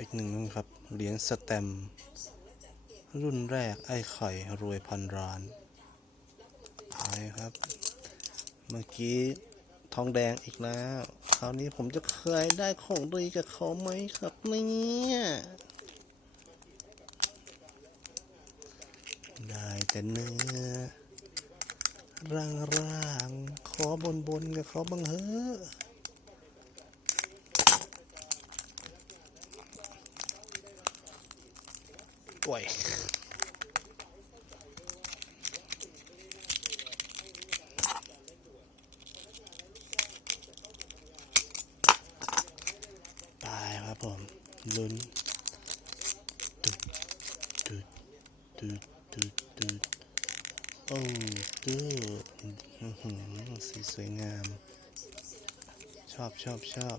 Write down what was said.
อีกหนึ่งนึงครับ เหรียญสแตมรุ่นแรกไอ้ไข่รวยพันร้านไปครับ เมื่อกี้ทองแดงอีกแล้ว คราวนี้ผมจะเคยได้ของดีกับเขาไหมครับเนี่ยได้แต่เนื้อร่างร่างๆขอบนบนๆกับเขาบ้างเฮ้อะโอ้ยตายครับผมลุ้นตึดตึดตึดตึดตึดโอ้กูดสีสวยงาม ชอบชอบชอบ